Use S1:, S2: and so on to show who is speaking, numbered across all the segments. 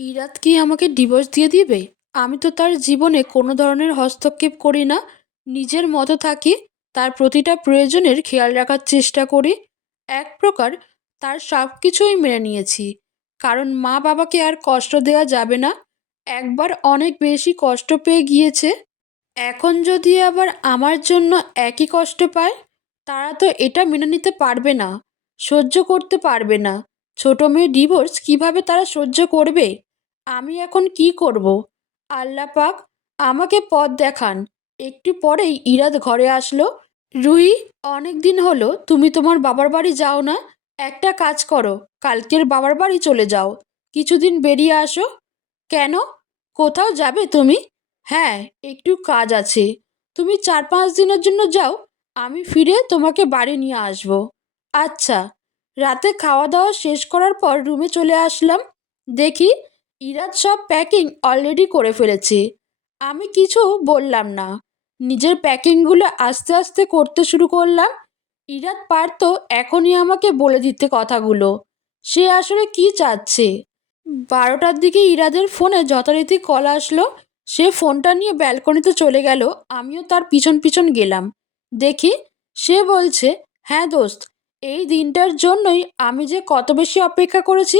S1: ইরাত কি আমাকে ডিভোর্স দিয়ে দিবে? আমি তো তার জীবনে কোনো ধরনের হস্তক্ষেপ করি না। নিজের মতো থাকি, তার প্রতিটা প্রয়োজনের খেয়াল রাখার চেষ্টা করি। এক প্রকার তার সব কিছুই মেনে নিয়েছি। কারণ মা বাবাকে আর কষ্ট দেওয়া যাবে না। একবার অনেক বেশি কষ্ট পেয়ে গিয়েছে। এখন যদি আবার আমার জন্য একই কষ্ট পায়, তারা তো এটা মেনে নিতে পারবে না, সহ্য করতে পারবে না। ছোট মেয়ে ডিভোর্স কীভাবে তারা সহ্য করবে? আমি এখন কি করব? আল্লাহ পাক আমাকে পথ দেখান। একটু পরেই ইরাদ ঘরে আসলো। রুহি, অনেক দিন হলো, তুমি তোমার বাবার বাড়ি যাও না। একটা কাজ করো, কালকের বাবার বাড়ি চলে যাও। কিছুদিন বেরিয়ে আসো। কেন? কোথাও যাবে তুমি? হ্যাঁ একটু কাজ আছে। তুমি চার পাঁচ দিনের জন্য যাও, আমি ফিরে তোমাকে বাড়ি নিয়ে আসব। আচ্ছা রাতে খাওয়া দাওয়া শেষ করার পর রুমে চলে আসলাম। দেখি ইরাজ সব প্যাকিং অলরেডি করে ফেলেছে। আমি কিছু বললাম না। নিজের প্যাকিংগুলো আস্তে আস্তে করতে শুরু করলাম। ইরাদ পারতো এখনই আমাকে বলে দিতে কথাগুলো। সে আসলে কি চাচ্ছে? বারোটার দিকে ইরাদের ফোনে যথারীতি কল আসলো। সে ফোনটা নিয়ে ব্যালকনিতে চলে গেল। আমিও তার পিছন পিছন গেলাম। দেখি, সে বলছে হ্যাঁ দোস্ত, এই দিনটার জন্যই আমি যে কত বেশি অপেক্ষা করেছি,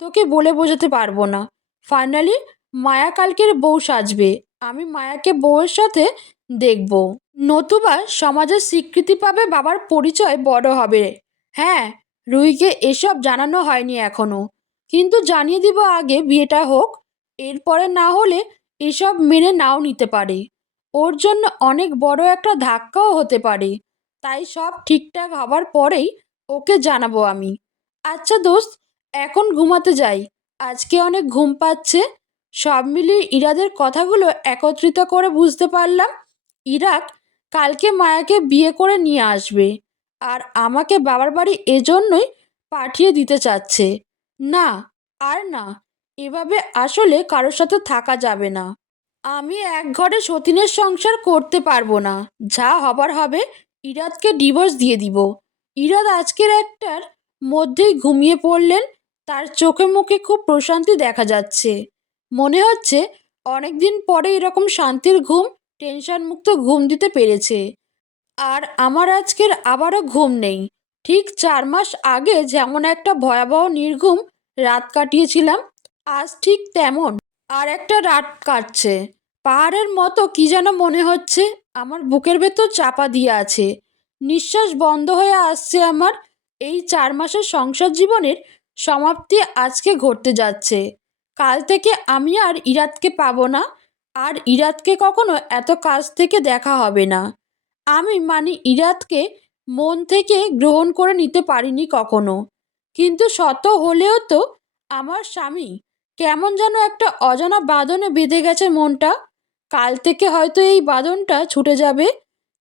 S1: তোকে বলে বোঝাতে পারব না। ফাইনালি মায়া কালকের বউ সাজবে। আমি মায়াকে বউয়ের সাথে দেখব। নতুবা সমাজের স্বীকৃতি পাবে বাবার পরিচয় বড় হবে। হ্যাঁ রুহিকে এসব জানানো হয়নি এখনও। কিন্তু জানিয়ে দিব আগে বিয়েটা হোক, এরপরে না হলে এসব মেনে নাও নিতে পারে। ওর জন্য অনেক বড় একটা ধাক্কাও হতে পারে। তাই সব ঠিকঠাক হবার পরেই ওকে জানাব আমি। আচ্ছা দোস্ত, এখন ঘুমাতে যাই। আজকে অনেক ঘুম পাচ্ছে। সব মিলিয়ে ইরাদের কথাগুলো একত্রিত করে বুঝতে পারলাম, ইরাক কালকে মায়াকে বিয়ে করে নিয়ে আসবে আর আমাকে বাবার বাড়ি এজন্যই পাঠিয়ে দিতে চাচ্ছে। না, আর না, এভাবে আসলে কারোর সাথে থাকা যাবে না। আমি এক ঘরে সতীনের সংসার করতে পারব না, যা হবার হবে ইরাদকে ডিভোর্স দিয়ে দিব। ইরাদ আজকের একটার মধ্যেই ঘুমিয়ে পড়লেন চোখে মুখে খুব প্রশান্তি দেখা যাচ্ছে। মনে হচ্ছে অনেক দিন পরে এরকম শান্তির ঘুম, টেনশন মুক্ত ঘুম দিতে পেরেছে। আর আমার আজকের আবারও ঘুম নেই। ঠিক চার মাস আগে যেমন একটা ভয়াবহ নির্ঘুম রাত কাটিয়েছিলাম, আজ ঠিক তেমন। আর একটা রাত কাটছে। পাহাড়ের মতো কি যেন মনে হচ্ছে, আমার বুকের ভেতর চাপা দিয়ে আছে। নিঃশ্বাস বন্ধ হয়ে আসছে আমার এই চার মাসের সংসার জীবনের সমাপ্তি আজকে ঘটতে যাচ্ছে। কাল থেকে আমি আর ইরাতকে পাবো না, আর ইরাতকে কখনো এত কাছ থেকে দেখা হবে না। আমি মানে ইরাতকে মন থেকে গ্রহণ করে নিতে পারিনি কখনো। কিন্তু শত হলেও তো আমার স্বামী কেমন যেন একটা অজানা বাঁধনে বেঁধে গেছে মনটা। কাল থেকে হয়তো এই বাঁধনটা ছুটে যাবে,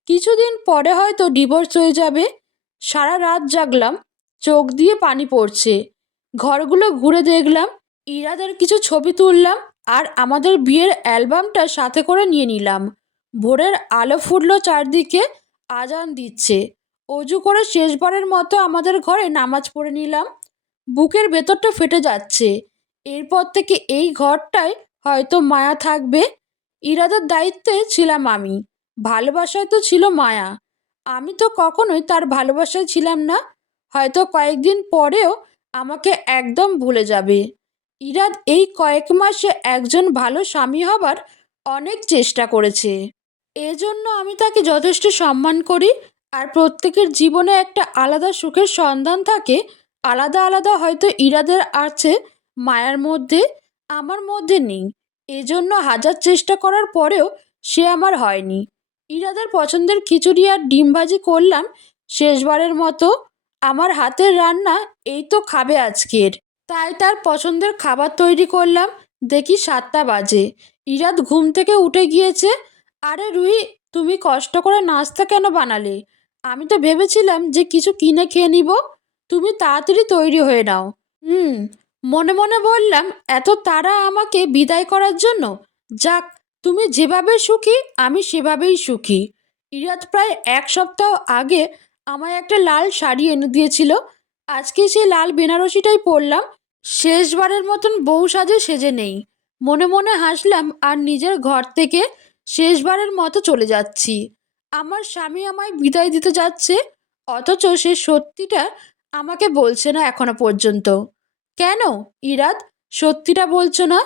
S1: কিছুদিন পরে হয়তো ডিভোর্স হয়ে যাবে। সারা রাত জাগলাম, চোখ দিয়ে পানি পড়ছে। ঘরগুলো ঘুরে দেখলাম, ইরাদের কিছু ছবি তুললাম আর আমাদের বিয়ের অ্যালবামটা সাথে করে নিয়ে নিলাম। ভোরের আলো ফুটলো চারদিকে, আজান দিচ্ছে। অজু করে শেষবারের মতো আমাদের ঘরে নামাজ পড়ে নিলাম। বুকের ভেতরটা ফেটে যাচ্ছে। এরপর থেকে এই ঘরটায় হয়তো মায়া থাকবে। ইরাদের দায়িত্বে ছিলাম আমি। ভালোবাসায় তো ছিল মায়া। আমি তো কখনোই তার ভালোবাসায় ছিলাম না। হয়তো কয়েকদিন পরেও আমাকে একদম ভুলে যাবে। ইরাদ এই কয়েক মাসে একজন ভালো স্বামী হবার অনেক চেষ্টা করেছে। এজন্য আমি তাকে যথেষ্ট সম্মান করি আর প্রত্যেকের জীবনে একটা আলাদা সুখের সন্ধান থাকে। আলাদা আলাদা হয়তো ইরাদের আছে, মায়ার মধ্যে, আমার মধ্যে নেই। এজন্য হাজার চেষ্টা করার পরেও সে আমার হয়নি। ইরাদের পছন্দের খিচুড়ি আর ডিম ভাজি করলাম শেষবারের মতো। আমার হাতের রান্না এই তো খাবে আজকের। তাই তার পছন্দের খাবার তৈরি করলাম। দেখি সাতটা বাজে। ইরাদ ঘুম থেকে উঠে গিয়েছে। আরে রুহি, তুমি কষ্ট করে নাস্তা কেন বানালে? আমি তো ভেবেছিলাম যে কিছু কিনে খেয়ে নিব। তুমি তাড়াতাড়ি তৈরি হয়ে নাও। হুম, মনে মনে বললাম, এত তারা আমাকে বিদায় করার জন্য? যাক, তুমি যেভাবে সুখী, আমি সেভাবেই সুখী। ইরাদ প্রায় এক সপ্তাহ আগে আমায় একটা লাল শাড়ি এনে দিয়েছিল। আজকে সেই লাল বেনারসিটাই পরলাম, শেষবারের মতন বউ সাজে সেজে নেই। মনে মনে হাসলাম, আর নিজের ঘর থেকে শেষবারের মতো চলে যাচ্ছি। আমার স্বামী আমায় বিদায় দিতে যাচ্ছে, অথচ সে সত্যিটা আমাকে বলছে না এখনও পর্যন্ত। কেন, ইরাদ, সত্যিটা বলছো না?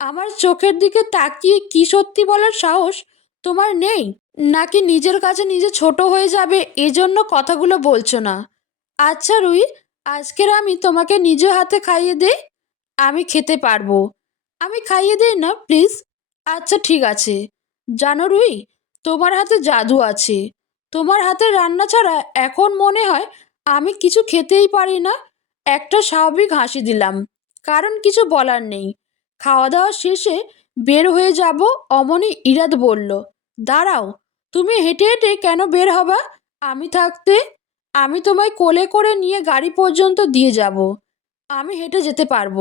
S1: আমার চোখের দিকে তাকিয়ে কি সত্যি বলার সাহস তোমার নেই? নাকি নিজের কাছে নিজে ছোট হয়ে যাবে, এজন্য কথাগুলো বলছো না? আচ্ছা রুই আজকের আমি তোমাকে নিজ হাতে খাইয়ে দেই, আমি খেতে পারব। আমি খাইয়ে দেই না, প্লিজ? আচ্ছা ঠিক আছে। জানো রুই, তোমার হাতে জাদু আছে। তোমার হাতে রান্না ছাড়া এখন মনে হয় আমি কিছু খেতেই পারি না। একটা স্বাভাবিক হাসি দিলাম, কারণ কিছু বলার নেই। খাওয়া দাওয়া শেষে বের হয়ে যাব, অমনি ইরাদ বলল, দাঁড়াও, তুমি হেঁটে হেঁটে কেন বের হবা? আমি থাকতে আমি তোমায় কোলে করে নিয়ে গাড়ি পর্যন্ত দিয়ে যাব। আমি হেঁটে যেতে পারব।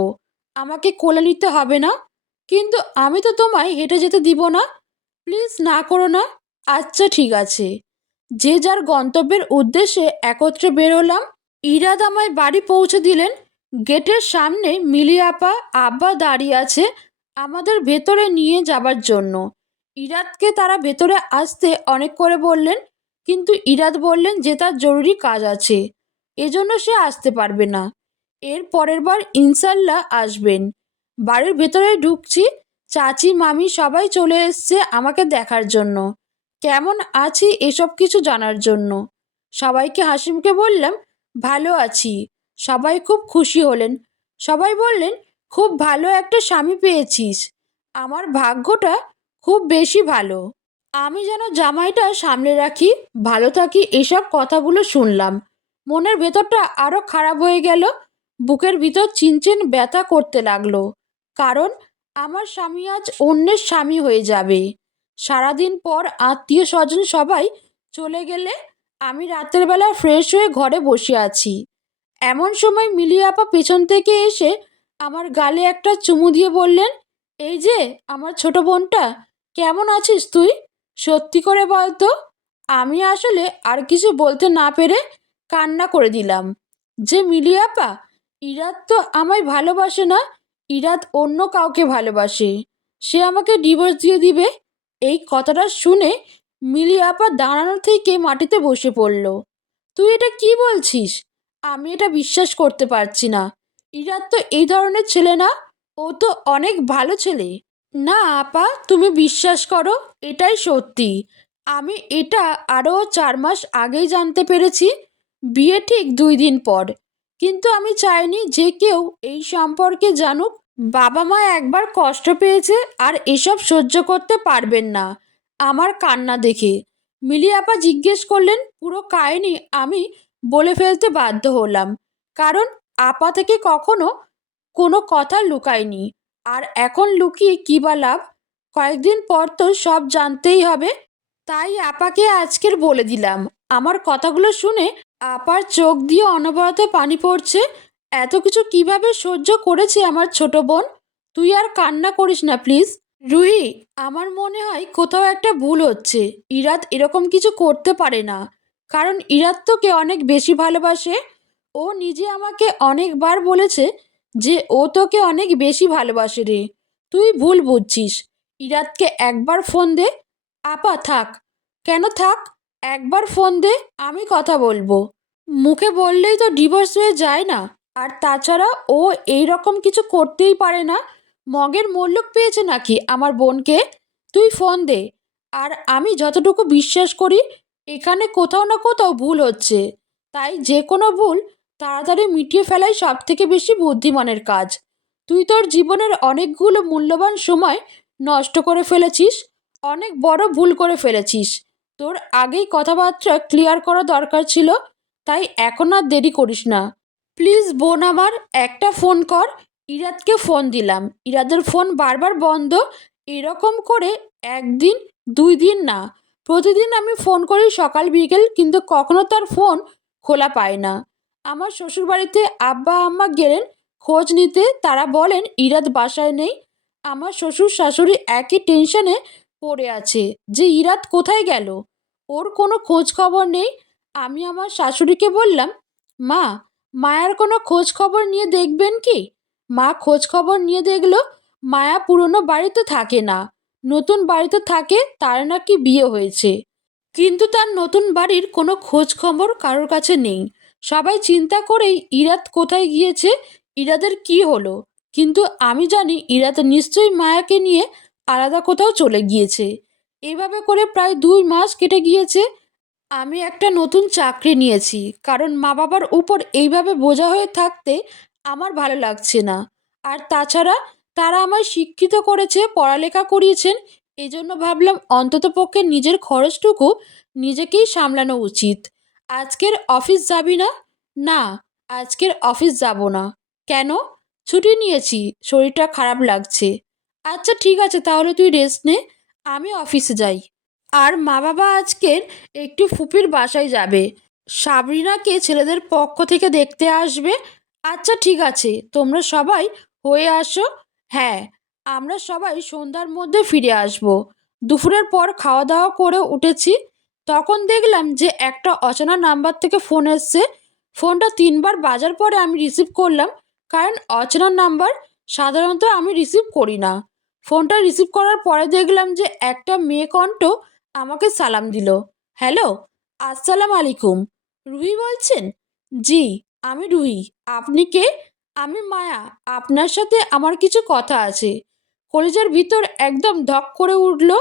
S1: আমাকে কোলে নিতে হবে না। কিন্তু আমি তো তোমায় হেঁটে যেতে দিব না। প্লিজ না করো না। আচ্ছা ঠিক আছে। যে যার গন্তব্যের উদ্দেশ্যে একত্রে বেরোলাম, ইরাদ আমায় বাড়ি পৌঁছে দিলেন। গেটের সামনে মিলি আপা, আব্বা দাঁড়িয়ে আছে আমাদের ভেতরে নিয়ে যাবার জন্য। ইরাদকে তারা ভেতরে আসতে অনেক করে বললেন কিন্তু ইরাদ বললেন যে তার জরুরি কাজ আছে, এজন্য সে আসতে পারবে না। এর পরের বার ইনশাল্লাহ আসবেন। বাড়ির ভেতরে ঢুকছি, চাচি, মামি সবাই চলে এসছে আমাকে দেখার জন্য। কেমন আছি এসব কিছু জানার জন্য। সবাইকে হাসিমকে বললাম, ভালো আছি। সবাই খুব খুশি হলেন। সবাই বললেন, খুব ভালো একটা স্বামী পেয়েছিস। আমার ভাগ্যটা খুব বেশি ভালো। আমি যেন জামাইটা সামলে রাখি, ভালো থাকি, এসব কথাগুলো শুনলাম। মনের ভেতরটা আরও খারাপ হয়ে গেল, বুকের ভিতর চিনচিন ব্যথা করতে লাগল। কারণ, আমার স্বামী আজ অন্যের স্বামী হয়ে যাবে। সারাদিন পর আত্মীয় স্বজন সবাই চলে গেলে আমি রাতের বেলা ফ্রেশ হয়ে ঘরে বসে আছি। এমন সময় মিলি আপা পেছন থেকে এসে আমার গালে একটা চুমু দিয়ে বললেন, এই যে, আমার ছোট বোনটা, কেমন আছিস তুই? সত্যি করে বলতো আমি আসলে আর কিছু বলতে না পেরে কান্না করে দিলাম। যে মিলি ইরাত তো আমায় ভালোবাসে না ইরাত অন্য কাউকে ভালোবাসে। সে আমাকে ডিভোর্স দিয়ে দিবে। এই কথাটা শুনে মিলিয়াপা দাঁড়ানো থেকে মাটিতে বসে পড়ল। তুই এটা কি বলছিস? আমি এটা বিশ্বাস করতে পারছি না। ইরাত তো এই ধরনের ছেলে না, ও তো অনেক ভালো ছেলে। না, আপা, তুমি বিশ্বাস করো, এটাই সত্যি। আমি এটা আরও চার মাস আগেই জানতে পেরেছি, বিয়ে ঠিক দুই দিন পর। কিন্তু আমি চাইনি যে কেউ এই সম্পর্কে জানুক, বাবা মা একবার কষ্ট পেয়েছে আর এসব সহ্য করতে পারবেন না, আমার কান্না দেখে। মিলি আপা জিজ্ঞেস করলেন, পুরো কাহিনী আমি বলে ফেলতে বাধ্য হলাম, কারণ আপা থেকে কখনো কোনো কথা লুকায়নি। আর এখন লুকিয়ে কী বা লাভ? কয়েকদিন পর তো সব জানতেই হবে। তাই আপাকে আজকের বলে দিলাম। আমার কথাগুলো শুনে আপার চোখ দিয়ে অনবরত পানি পড়ছে। এত কিছু কীভাবে সহ্য করেছে আমার ছোট বোন? তুই আর কান্না করিস না, প্লিজ। রুহি, আমার মনে হয় কোথাও একটা ভুল হচ্ছে। ইরাত এরকম কিছু করতে পারে না। কারণ ইরাত তোকে অনেক বেশি ভালোবাসে। ও নিজে আমাকে অনেকবার বলেছে যে ও তোকে অনেক বেশি ভালোবাসে রে। তুই ভুল বুঝছিস। ইরাতকে একবার ফোন দে। আপা, থাক। কেন থাক? একবার ফোন দে, আমি কথা বলব। মুখে বললেই তো ডিভোর্স হয়ে যায় না। আর তাছাড়া ও এই রকম কিছু করতেই পারে না। মগের মল্লুক পেয়েছে নাকি আমার বোনকে? তুই ফোন দে। আর আমি যতটুকু বিশ্বাস করি, এখানে কোথাও না কোথাও ভুল হচ্ছে। তাই যে কোনো ভুল তাড়াতাড়ি মিটিয়ে ফেলাই সব থেকে বেশি বুদ্ধিমানের কাজ। তুই তোর জীবনের অনেকগুলো মূল্যবান সময় নষ্ট করে ফেলেছিস, অনেক বড় ভুল করে ফেলেছিস। তোর আগেই কথাবার্তা ক্লিয়ার করা দরকার ছিল, তাই এখন আর দেরি করিস না। প্লিজ বোন আমার, একটা ফোন কর, ইরাদকে ফোন দিলাম। ইরাদের ফোন বারবার বন্ধ, এরকম করে একদিন, দুই দিন না। প্রতিদিন আমি ফোন করি সকাল, বিকেল, কিন্তু কখনো তার ফোন খোলা পায় না। আমার শ্বশুরবাড়িতে আব্বা আম্মা গেলেন, খোঁজ নিতে। তারা বলেন, ইরাদ বাসায় নেই। আমার শ্বশুর শাশুড়ি একই টেনশনে পড়ে আছে যে ইরাদ কোথায় গেল? ওর কোনো খোঁজ খবর নেই। আমি আমার শাশুড়িকে বললাম, মা, মায়ের কোনো খোঁজ খবর নিয়ে দেখবেন কি? মা খোঁজ খবর নিয়ে দেখল, মায়া পুরনো বাড়িতে থাকে না। নতুন বাড়িতে থাকে, তার নাকি বিয়ে হয়েছে। কিন্তু তার নতুন বাড়ির কোনো খোঁজ খবর কারোর কাছে নেই। সবাই চিন্তা করেই ইরাত কোথায় গিয়েছে, ইরাদের কি হলো? কিন্তু আমি জানি ইরাত নিশ্চয়ই মায়াকে নিয়ে আলাদা কোথাও চলে গিয়েছে। এভাবে করে প্রায় দুই মাস কেটে গিয়েছে। আমি একটা নতুন চাকরি নিয়েছি, কারণ মা বাবার উপর এইভাবে বোঝা হয়ে থাকতে আমার ভালো লাগছে না। আর তাছাড়া তারা আমায় শিক্ষিত করেছে, পড়ালেখা করিয়েছেন এই জন্য ভাবলাম অন্ততপক্ষে নিজের খরচটুকু নিজেকেই সামলানো উচিত। আজকের অফিস যাবি না? না, আজকের অফিস যাব না। কেন? ছুটি নিয়েছি, শরীরটা খারাপ লাগছে। আচ্ছা ঠিক আছে, তাহলে তুই রেস্ট নে, আমি অফিসে যাই। আর মা বাবা আজকের একটু ফুপির বাসায় যাবে। সাবরিনাকে ছেলেদের পক্ষ থেকে দেখতে আসবে। আচ্ছা ঠিক আছে, তোমরা সবাই হয়ে আসো। হ্যাঁ আমরা সবাই সন্ধ্যার মধ্যে ফিরে আসব। দুপুরের পর খাওয়া দাওয়া করে উঠেছি। তখন দেখলাম যে একটা অচেনা নাম্বার থেকে ফোন এসছে। ফোনটা তিনবার বাজার পরে আমি রিসিভ করলাম, কারণ অচেনা নাম্বার সাধারণত আমি রিসিভ করি না। ফোনটা রিসিভ করার পরে দেখলাম যে একটা মেয়ে কণ্ঠ আমাকে সালাম দিল। হ্যালো, আসসালাম আলাইকুম। রুহি বলছেন? জি, আমি রুহি। আপনি কে? আমি মায়া। আপনার সাথে আমার কিছু কথা আছে। কলেজের ভিতর একদম ধক করে উঠল।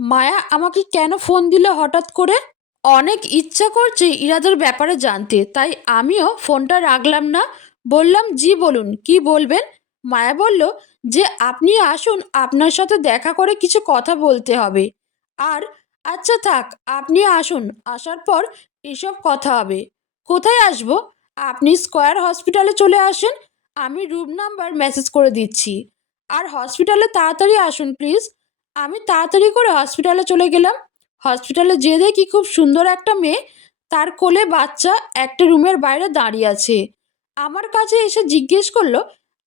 S1: মায়া আমাকে কেন ফোন দিল হঠাৎ করে? অনেক ইচ্ছা করছে ইরাদের ব্যাপারে জানতে, তাই আমিও ফোনটা রাখলাম না। বললাম, জি, বলুন, কি বলবেন? মায়া বলল, যে আপনি আসুন, আপনার সাথে দেখা করে কিছু কথা বলতে হবে। আর আচ্ছা থাক, আপনি আসুন, আসার পর এসব কথা হবে। কোথায় আসব? আপনি স্কয়ার হসপিটালে চলে আসেন, আমি রুম নাম্বার মেসেজ করে দিচ্ছি। আর হসপিটালে তাড়াতাড়ি আসুন, প্লিজ। আমি তাড়াতাড়ি করে হসপিটালে চলে গেলাম। হসপিটালে যেয়ে দেখি খুব সুন্দর একটা মেয়ে, তার কোলে বাচ্চা একটা রুমের বাইরে দাঁড়িয়ে আছে। আমার কাছে এসে জিজ্ঞেস করল,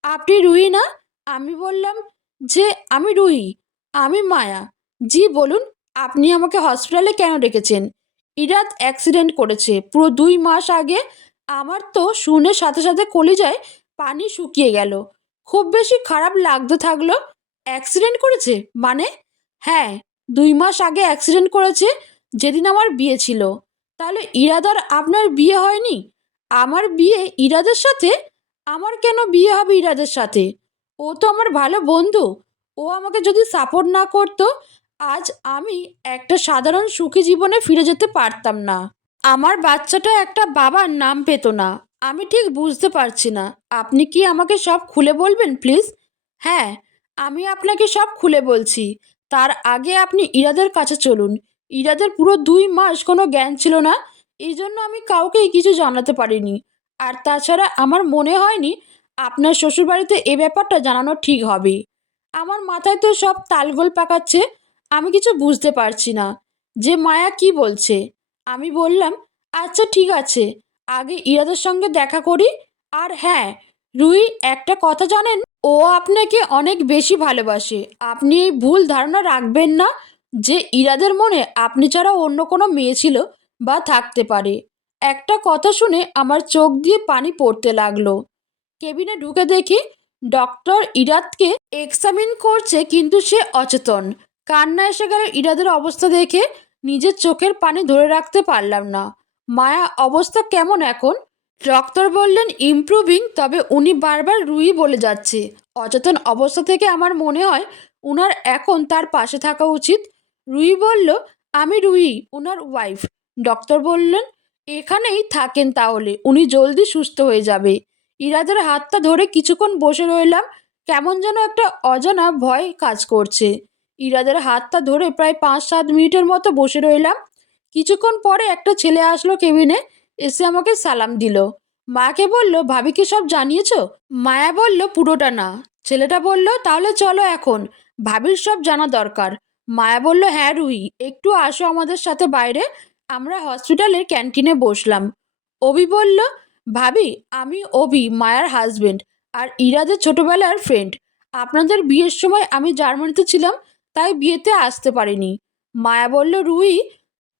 S1: আপনি রুহি না? আমি বললাম যে, আমি রুহি আমি মায়া। জি, বলুন, আপনি আমাকে হসপিটালে কেন ডেকেছেন? ইরাত অ্যাক্সিডেন্ট করেছে। পুরো দুই মাস আগে আমার তো শুনে সাথে সাথে কলিজায় পানি শুকিয়ে গেল। খুব বেশি খারাপ লাগতে থাকল অ্যাক্সিডেন্ট করেছে? মানে? হ্যাঁ দুই মাস আগে অ্যাক্সিডেন্ট করেছে, যেদিন আমার বিয়ে ছিল। তাহলে ইরাদার আপনার বিয়ে হয়নি? আমার বিয়ে ইরাদের সাথে? আমার কেন বিয়ে হবে ইরাদের সাথে? ও তো আমার ভালো বন্ধু। ও আমাকে যদি সাপোর্ট না করতো, আজ আমি একটা সাধারণ সুখী জীবনে ফিরে যেতে পারতাম না। আমার বাচ্চাটা একটা বাবার নাম পেত না। আমি ঠিক বুঝতে পারছি না। আপনি কি আমাকে সব খুলে বলবেন প্লিজ হ্যাঁ আমি আপনাকে সব খুলে বলছি। তার আগে আপনি ইরাদের কাছে চলুন। ইরাদের পুরো দুই মাস কোনো জ্ঞান ছিল না এই জন্য আমি কাউকেই কিছু জানাতে পারিনি। আর তাছাড়া আমার মনে হয়নি আপনার শ্বশুরবাড়িতে এ ব্যাপারটা জানানো ঠিক হবে। আমার মাথায় তো সব তালগোল পাকাচ্ছে, আমি কিছু বুঝতে পারছি না। যে মায়া কি বলছে? আমি বললাম আচ্ছা ঠিক আছে। আগে ইরাদের সঙ্গে দেখা করি, আর হ্যাঁ রুই, একটা কথা জানেন? ও আপনাকে অনেক বেশি ভালোবাসে। আপনি এই ভুল ধারণা রাখবেন না যে ইরাদের মনে আপনি ছাড়া অন্য কোনো মেয়ে ছিল বা থাকতে পারে। একটা কথা শুনে আমার চোখ দিয়ে পানি পড়তে লাগল। কেবিনে ঢুকে দেখি ডক্টর ইরাদকে এক্সামিন করছে কিন্তু সে অচেতন। কান্না এসে গেল ইরাদের অবস্থা দেখে নিজের চোখের পানি ধরে রাখতে পারলাম না। মায়া অবস্থা কেমন এখন? ডক্টর বললেন, ইমপ্রুভিং তবে উনি বারবার রুই বলে যাচ্ছে। অচেতন অবস্থা থেকে আমার মনে হয়, উনার এখন তার পাশে থাকা উচিত। রুই বলল, আমি রুই, উনার ওয়াইফ। ডক্টর বললেন, এখানেই থাকেন তাহলে, উনি জলদি সুস্থ হয়ে যাবে। ইরাদের হাতটা ধরে কিছুক্ষণ বসে রইলাম, কেমন যেন একটা অজানা ভয় কাজ করছে। ইরাদের হাতটা ধরে প্রায় পাঁচ সাত মিনিটের মতো বসে রইলাম। কিছুক্ষণ পরে একটা ছেলে আসলো কেবিনে এসে আমাকে সালাম দিল। মাকে বলল ভাবিকে সব জানিয়েছ? মায়া বলল, পুরোটা না। ছেলেটা বলল, তাহলে চলো এখন। ভাবির সব জানা দরকার। মায়া বলল হ্যাঁ রুই, একটু আসো আমাদের সাথে বাইরে। আমরা হসপিটালের ক্যান্টিনে বসলাম। অভি বলল, ভাবি, আমি অভি, মায়ার হাজবেন্ড, আর ইরাদের ছোটবেলার ফ্রেন্ড আপনাদের বিয়ের সময় আমি জার্মানিতে ছিলাম, তাই বিয়েতে আসতে পারিনি। মায়া বলল, রুই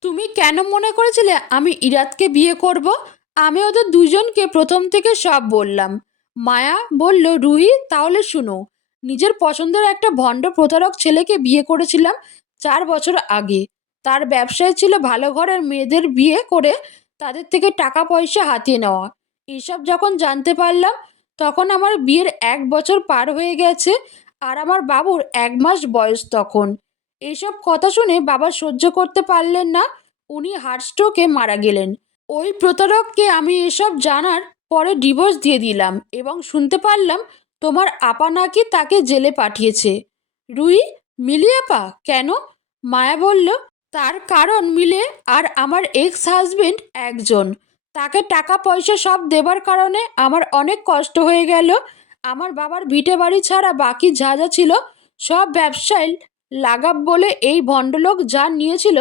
S1: তুমি কেন মনে করেছিলে আমি ইরাতকে বিয়ে করব? আমি ওদের দুজনকে প্রথম থেকে সব বললাম। মায়া বলল, রুহি, তাহলে শুনো, নিজের পছন্দের একটা ভণ্ড প্রতারক ছেলেকে বিয়ে করেছিলাম চার বছর আগে। তার ব্যবসায় ছিল ভালো ঘরের মেয়েদের বিয়ে করে তাদের থেকে টাকা পয়সা হাতিয়ে নেওয়া। এসব যখন জানতে পারলাম, তখন আমার বিয়ের এক বছর পার হয়ে গেছে আর আমার বাবুর এক মাস বয়স তখন। এইসব কথা শুনে বাবা সহ্য করতে পারলেন না। উনি হার্টস্ট্রোকে মারা গেলেন। ওই প্রতারককে আমি এসব জানার পরে ডিভোর্স দিয়ে দিলাম এবং শুনতে পারলাম তোমার আপা নাকি তাকে জেলে পাঠিয়েছে। রুই, মিলি আপা, কেন? মায়া বলল, তার কারণ মিলে আর আমার এক্স হাজবেন্ড একজন। তাকে টাকা পয়সা সব দেবার কারণে আমার অনেক কষ্ট হয়ে গেল। আমার বাবার ভিটে বাড়ি ছাড়া বাকি যা যা ছিল সব ব্যবসায় লাগাব বলে এই ভণ্ডলোক যা নিয়েছিল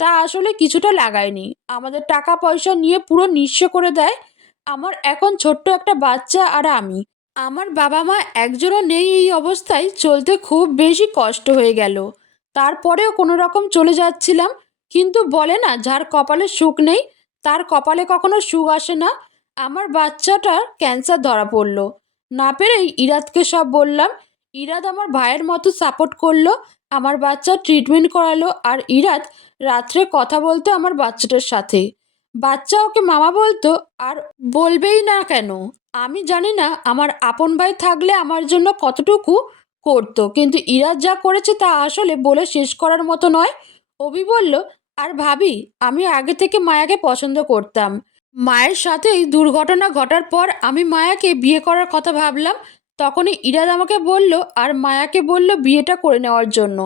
S1: তা আসলে কিছুটা লাগায়নি। আমাদের টাকা পয়সা নিয়ে পুরো নিঃস্ব করে দেয় আমার এখন ছোট্ট একটা বাচ্চা আর আমি। আমার বাবা মা একজনও নেই এই অবস্থায় চলতে খুব বেশি কষ্ট হয়ে গেল। তারপরেও কোনো রকম চলে যাচ্ছিলাম, কিন্তু বলে না যার কপালে সুখ নেই, তার কপালে কখনো সুখ আসে না। আমার বাচ্চাটার ক্যান্সার ধরা পড়ল। না পেরেই ইরাতকে সব বললাম ইরাদ আমার ভাইয়ের মতো সাপোর্ট করল, আমার বাচ্চা ট্রিটমেন্ট করালো আর ইরাদ রাত্রে কথা বলতো আমার বাচ্চাটার সাথে। বাচ্চা ওকে মামা বলতো, আর বলবেই না কেন? আমি জানি না আমার আপন ভাই থাকলে আমার জন্য কতটুকু করতো, কিন্তু ইরাজ যা করেছে তা আসলে বলে শেষ করার মতো নয়। অভি বলল, আর ভাবি, আমি আগে থেকে মায়াকে পছন্দ করতাম। মায়ের সাথে এই দুর্ঘটনা ঘটার পর আমি মায়াকে বিয়ে করার কথা ভাবলাম তখনই ইরাদ আমাকে বলল আর মায়াকে বলল বিয়েটা করে নেওয়ার জন্য।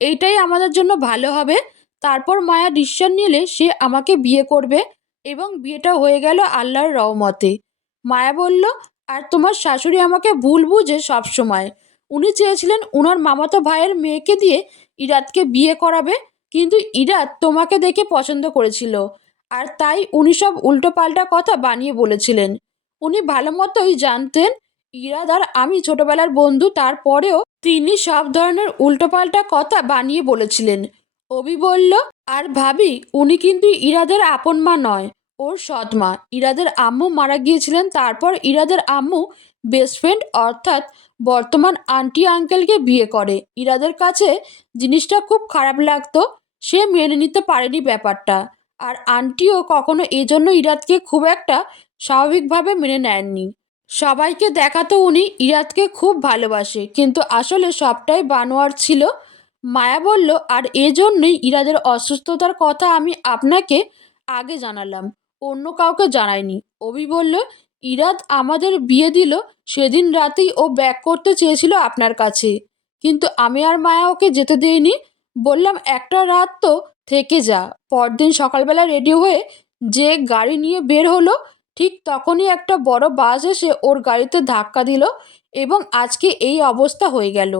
S1: এইটাই আমাদের জন্য ভালো হবে। তারপর মায়া ডিসিশন নিলে সে আমাকে বিয়ে করবে এবং বিয়েটা হয়ে গেল আল্লাহর রহমতে। মায়া বলল, আর তোমার শাশুড়ি আমাকে ভুল বুঝে সবসময় উনি চেয়েছিলেন উনার মামাতো ভাইয়ের মেয়েকে দিয়ে ইরাদকে বিয়ে করাবে, কিন্তু ইরাদ তোমাকে দেখে পছন্দ করেছিল। আর তাই উনি সব উল্টোপাল্টা কথা বানিয়ে বলেছিলেন। উনি ভালো মতোই জানতেন ইরাদ আর আমি ছোটবেলার বন্ধু, তারপরেও তিনি সব ধরনের উল্টোপাল্টা কথা বানিয়ে বলেছিলেন। অবি বলল, আর ভাবি, উনি কিন্তু ইরাদের আপন মা নয়, ওর সৎ মা। ইরাদের আম্মু মারা গিয়েছিলেন, তারপর ইরাদের আম্মু বেস্ট ফ্রেন্ড অর্থাৎ বর্তমান আন্টি আঙ্কেলকে বিয়ে করে। ইরাদের কাছে জিনিসটা খুব খারাপ লাগতো, সে মেনে নিতে পারেনি ব্যাপারটা। আর আন্টিও কখনো এজন্য ইরাদকে খুব একটা স্বাভাবিকভাবে মেনে নেননি সবাইকে দেখাতো উনি, ইরাতকে খুব ভালোবাসে। কিন্তু আসলে সবটাই বানোয়ার ছিল। মায়া বলল, আর এজন্যই ইরাদের অসুস্থতার কথা আমি আপনাকে আগে জানালাম, অন্য কাউকে জানায়নি অভি বলল ইরাদ আমাদের বিয়ে দিল, সেদিন রাতেই ও ব্যাক করতে চেয়েছিল আপনার কাছে। কিন্তু আমি আর মায়া ওকে যেতে দিইনি। বললাম, একটা রাত তো থেকে যা। পরদিন সকালবেলা রেডি হয়ে যে গাড়ি নিয়ে বের হলো ঠিক তখনই একটা বড় বাস এসে ওর গাড়িতে ধাক্কা দিল এবং আজকে এই অবস্থা হয়ে গেল।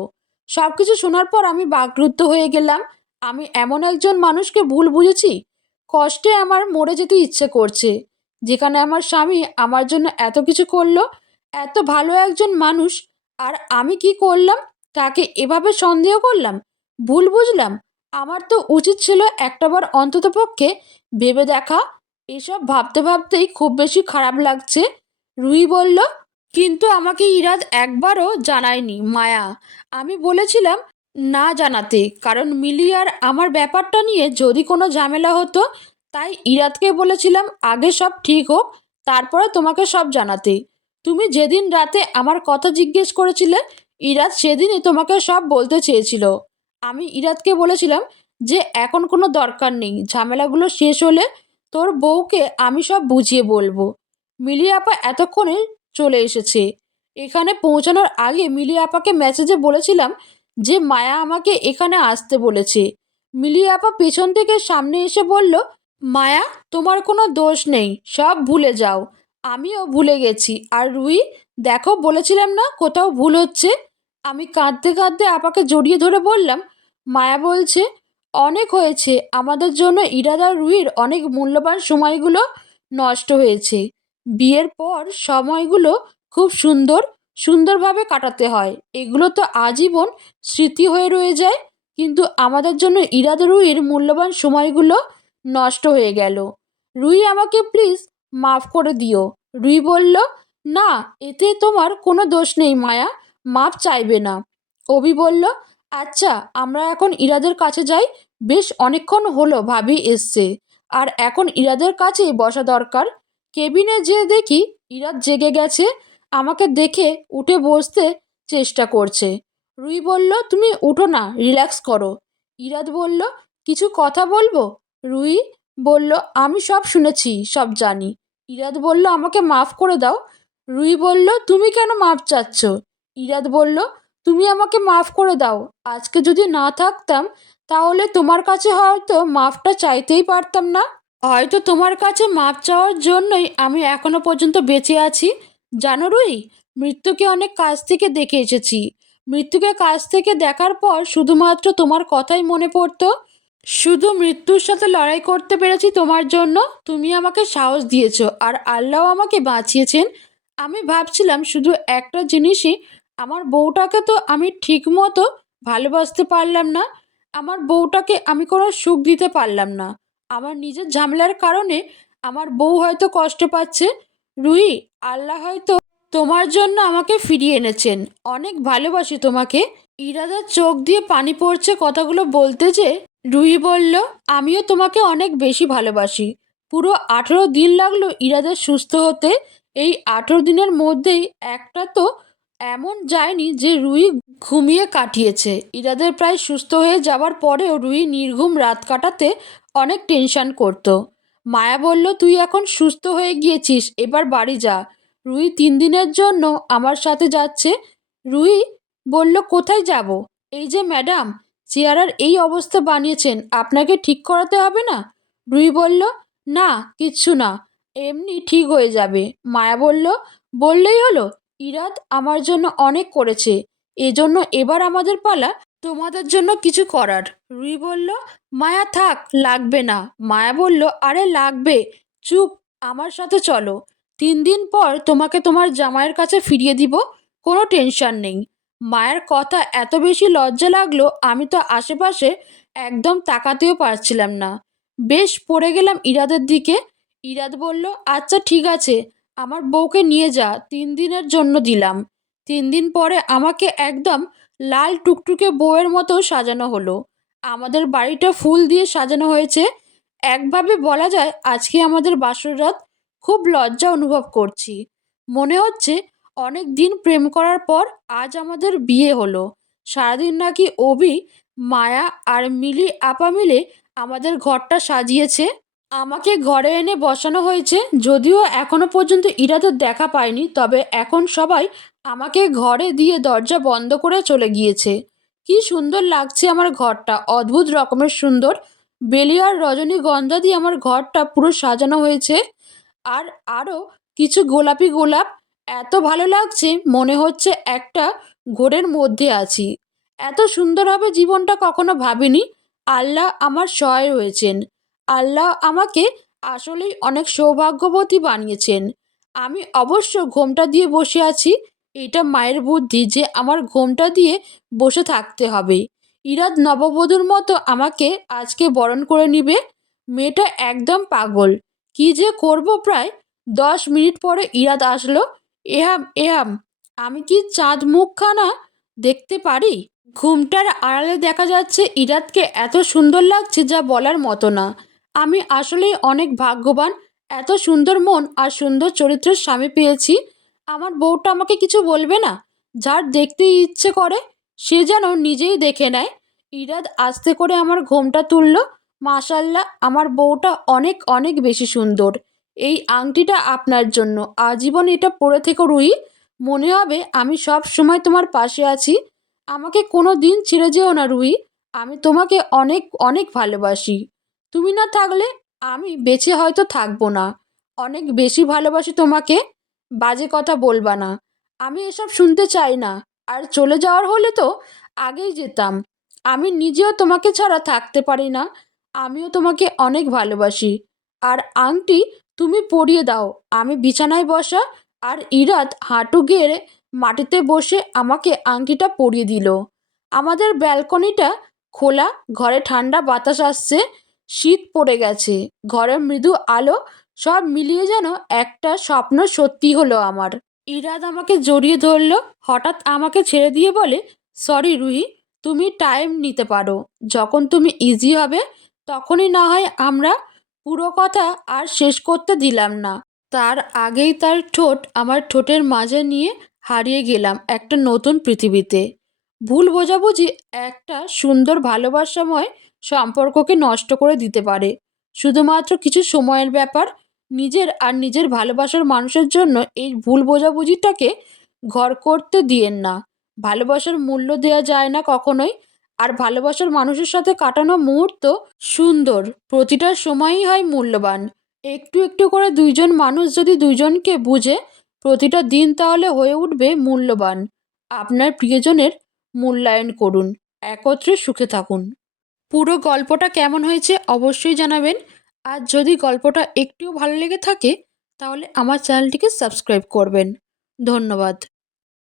S1: সব কিছু শোনার পর আমি বাকরুদ্ধ হয়ে গেলাম। আমি এমন একজন মানুষকে ভুল বুঝেছি? কষ্টে আমার মরে যেতে ইচ্ছে করছে। যেখানে আমার স্বামী আমার জন্য এত কিছু করল, এত ভালো একজন মানুষ, আর আমি কি করলাম? তাকে এভাবে সন্দেহ করলাম? ভুল বুঝলাম? আমার তো উচিত ছিল একটাবার অন্ততপক্ষে ভেবে দেখা এসব ভাবতে ভাবতেই খুব বেশি খারাপ লাগছে। রুই বলল, কিন্তু আমাকে ইরাদ একবারও জানায়নি, মায়া। আমি বলেছিলাম না জানাতে, কারণ মিলি আর আমার ব্যাপারটা নিয়ে যদি কোনো ঝামেলা হতো, তাই ইরাদকে বলেছিলাম আগে সব ঠিক হোক, তারপরে তোমাকে সব জানাতে। তুমি যেদিন রাতে আমার কথা জিজ্ঞেস করেছিলে, ইরাদ সেদিনই তোমাকে সব বলতে চেয়েছিল। আমি ইরাদকে বলেছিলাম যে এখন কোনো দরকার নেই, ঝামেলাগুলো শেষ হলে তোর বউকে আমি সব বুঝিয়ে বলব। মিলি আপা এতক্ষণে চলে এসেছে। এখানে পৌঁছানোর আগে মিলি আপাকে মেসেজে বলেছিলাম যে, মায়া আমাকে এখানে আসতে বলেছে। মিলি আপা পেছন থেকে সামনে এসে বলল, মায়া, তোমার কোনো দোষ নেই, সব ভুলে যাও। আমিও ভুলে গেছি। আর রুই, দেখো বলেছিলাম না কোথাও ভুল হচ্ছে? আমি কাঁদতে কাঁদতে আপাকে জড়িয়ে ধরে বললাম, মায়া বলছে অনেক হয়েছে। আমাদের জন্য ইরাদা রুইর অনেক মূল্যবান সময়গুলো নষ্ট হয়েছে। বিয়ের পর সময়গুলো খুব সুন্দর, সুন্দরভাবে কাটাতে হয়। এগুলো তো আজীবন স্মৃতি হয়ে রয়ে যায়, কিন্তু আমাদের জন্য ইরাদা রুইয়ের মূল্যবান সময়গুলো নষ্ট হয়ে গেল। রুই আমাকে প্লিজ মাফ করে দিও। রুই বলল, না, এতে তোমার কোনো দোষ নেই মায়া, মাপ চাইবে না। অভি বলল আচ্ছা আমরা এখন ইরাদের কাছে যাই? বেশ অনেকক্ষণ হলো ভাবি এসছে। আর এখন ইরাদের কাছেই বসা দরকার। কেবিনে যেয়ে দেখি ইরাদ জেগে গেছে, আমাকে দেখে উঠে বসতে চেষ্টা করছে। রুই বলল, তুমি উঠো না, রিল্যাক্স করো। ইরাদ বলল, কিছু কথা বলব? রুই বলল, আমি সব শুনেছি, সব জানি। ইরাদ বলল, আমাকে মাফ করে দাও। রুই বলল, তুমি কেন মাপ চাচ্ছ? ইরাদ বলল তুমি আমাকে মাফ করে দাও। আজকে যদি না থাকতাম, তাহলে তোমার কাছে হয়তো মাফটা চাইতেই পারতাম না। হয়তো তোমার কাছে মাপ চাওয়ার জন্যই আমি এখনও পর্যন্ত বেঁচে আছি। জানো রুই, মৃত্যুকে অনেক কাছ থেকে দেখে এসেছি। মৃত্যুকে কাছ থেকে দেখার পর শুধুমাত্র তোমার কথাই মনে পড়তো। শুধু মৃত্যুর সাথে লড়াই করতে পেরেছি তোমার জন্য। তুমি আমাকে সাহস দিয়েছ আর আল্লাহ আমাকে বাঁচিয়েছেন। আমি ভাবছিলাম শুধু একটা জিনিসই আমার বউটাকে তো আমি ঠিকমতো ভালোবাসতে পারলাম না। আমার বউটাকে আমি কোনো সুখ দিতে পারলাম না। আমার নিজের ঝামেলার কারণে আমার বউ হয়তো কষ্ট পাচ্ছে। রুই, আল্লাহ হয়তো তোমার জন্য আমাকে ফিরিয়ে এনেছেন। অনেক ভালোবাসি তোমাকে। ইরাদার চোখ দিয়ে পানি পড়ছে কথাগুলো বলতে যে রুই বলল, আমিও তোমাকে অনেক বেশি ভালোবাসি। পুরো আঠেরো দিন লাগল ইরাদের সুস্থ হতে। এই আঠেরো দিনের মধ্যেই একটা তো এমন যায়নি যে রুই ঘুমিয়ে কাটিয়েছে। ইরাদের প্রায় সুস্থ হয়ে যাওয়ার পরেও রুই নির্ঘুম রাত কাটাতে অনেক টেনশন করত। মায়া বলল, তুই এখন সুস্থ হয়ে গিয়েছিস, এবার বাড়ি যা। রুই তিন দিনের জন্য আমার সাথে যাচ্ছে। রুই বলল, কোথায় যাব? এই যে ম্যাডাম, চেয়ারার এই অবস্থা বানিয়েছেন, আপনাকে ঠিক করাতে হবে না? রুই বলল, না, কিচ্ছু না, এমনি ঠিক হয়ে যাবে। মায়া বলল, বললেই হলো ইরাদ আমার জন্য অনেক করেছে। এজন্য এবার আমাদের পালা তোমাদের জন্য কিছু করার। রুই বলল, মায়া থাক, লাগবে না। মায়া বলল, আরে, লাগবে। চুপ, আমার সাথে চলো। তিন দিন পর তোমাকে তোমার জামাইয়ের কাছে ফিরিয়ে দিব, কোনো টেনশন নেই। মায়ের কথা এত বেশি লজ্জা লাগল, আমি তো আশেপাশে একদম তাকাতেও পারছিলাম না। বেশ, পড়ে গেলাম ইরাদের দিকে। ইরাদ বলল আচ্ছা ঠিক আছে। আমার বউকে নিয়ে যা, তিন দিনের জন্য দিলাম। তিন দিন পরে আমাকে একদম লাল টুকটুকে বউয়ের মতো সাজানো হলো। আমাদের বাড়িটা ফুল দিয়ে সাজানো হয়েছে। একভাবে বলা যায়, আজকে আমাদের বাসর রাত খুব লজ্জা অনুভব করছি। মনে হচ্ছে অনেক দিন প্রেম করার পর আজ আমাদের বিয়ে হলো। সারাদিন নাকি অভি, মায়া আর মিলি আপা মিলে আমাদের ঘরটা সাজিয়েছে। আমাকে ঘরে এনে বসানো হয়েছে, যদিও এখনও পর্যন্ত ইরাদের দেখা পায়নি তবে এখন সবাই আমাকে ঘরে দিয়ে দরজা বন্ধ করে চলে গিয়েছে। কি সুন্দর লাগছে আমার ঘরটা, অদ্ভুত রকমের সুন্দর। বেলিয়ার রজনীগন্ধা দিয়ে আমার ঘরটা পুরো সাজানো হয়েছে। আর আরও কিছু গোলাপি গোলাপ, এত ভালো লাগছে, মনে হচ্ছে একটা ঘোরের মধ্যে আছি। এত সুন্দর হবে জীবনটা কখনো ভাবিনি, আল্লাহ আমার সহায় হয়েছেন আল্লাহ আমাকে আসলেই অনেক সৌভাগ্যবতী বানিয়েছেন। আমি অবশ্য ঘোমটা দিয়ে বসে আছি, এটা মায়ের বুদ্ধি যে আমার ঘোমটা দিয়ে বসে থাকতে হবে। ইরাদ নববধূর মতো আমাকে আজকে বরণ করে নিবে। মেয়েটা একদম পাগল। কি যে করব প্রায় দশ মিনিট পরে ইরাদ আসলো। এহাম এহাম, আমি কি চাঁদ মুখখানা দেখতে পারি? ঘুমটার আড়ালে দেখা যাচ্ছে ইরাদকে এত সুন্দর লাগছে যা বলার মতো না। আমি আসলেই অনেক ভাগ্যবান। এত সুন্দর মন আর সুন্দর চরিত্রের স্বামী পেয়েছি। আমার বউটা আমাকে কিছু বলবে না? যার দেখতে ইচ্ছে করে, সে যেন নিজেই দেখে নেয়। ইরাদ আস্তে করে আমার ঘোমটা তুলল। মাশাল্লাহ আমার বউটা অনেক অনেক বেশি সুন্দর। এই আংটিটা আপনার জন্য। আজীবন এটা পরে থেকে রুই। মনে হবে আমি সব সময় তোমার পাশে আছি। আমাকে কোনো দিন ছেড়ে যেও না রুই। আমি তোমাকে অনেক অনেক ভালোবাসি। তুমি না থাকলে আমি বেঁচে হয়তো থাকব না। অনেক বেশি ভালোবাসি তোমাকে, বাজে কথা বলবা না। আমি এসব শুনতে চাই না। আর চলে যাওয়ার হলে তো আগেই যেতাম। আমি নিজেও তোমাকে ছাড়া থাকতে পারি না। আমিও তোমাকে অনেক ভালোবাসি। আর আংটি তুমি পরিয়ে দাও। আমি বিছানায় বসা আর ইরাত হাঁটু গেড়ে মাটিতে বসে আমাকে আংটিটা পরিয়ে দিল। আমাদের ব্যালকনিটা খোলা, ঘরে ঠান্ডা বাতাস আসছে। শীত পড়ে গেছে ঘরের মৃদু আলো, সব মিলিয়ে যেন একটা স্বপ্ন সত্যি হলো আমার। ইরাদ আমাকে জড়িয়ে ধরলো, হঠাৎ আমাকে ছেড়ে দিয়ে বলে, সরি রুহি, তুমি টাইম নিতে পারো। যখন তুমি ইজি হবে, তখনই না হয় আমরা পুরো কথা আর শেষ করতে দিলাম না। তার আগেই তার ঠোঁট আমার ঠোঁটের মাঝে নিয়ে হারিয়ে গেলাম একটা নতুন পৃথিবীতে। ভুল বোঝাবুঝি, একটা সুন্দর ভালোবাসাময় সম্পর্ককে নষ্ট করে দিতে পারে। শুধুমাত্র কিছু সময়ের ব্যাপার, নিজের আর নিজের ভালোবাসার মানুষের জন্য এই ভুল বোঝাবুঝিটাকে ঘর করতে দিয়েন না। ভালোবাসার মূল্য দেওয়া যায় না কখনোই, আর ভালোবাসার মানুষের সাথে কাটানো মুহূর্ত সুন্দর, প্রতিটা সময়ই হয় মূল্যবান। একটু একটু করে দুইজন মানুষ যদি দুইজনকে বুঝে, প্রতিটা দিন তাহলে হয়ে উঠবে মূল্যবান। আপনার প্রিয়জনের মূল্যায়ন করুন। একত্রে সুখে থাকুন। পুরো গল্পটা কেমন হয়েছে অবশ্যই জানাবেন। আর যদি গল্পটা একটুও ভালো লেগে থাকে, তাহলে আমার চ্যানেলটিকে সাবস্ক্রাইব করবেন। ধন্যবাদ।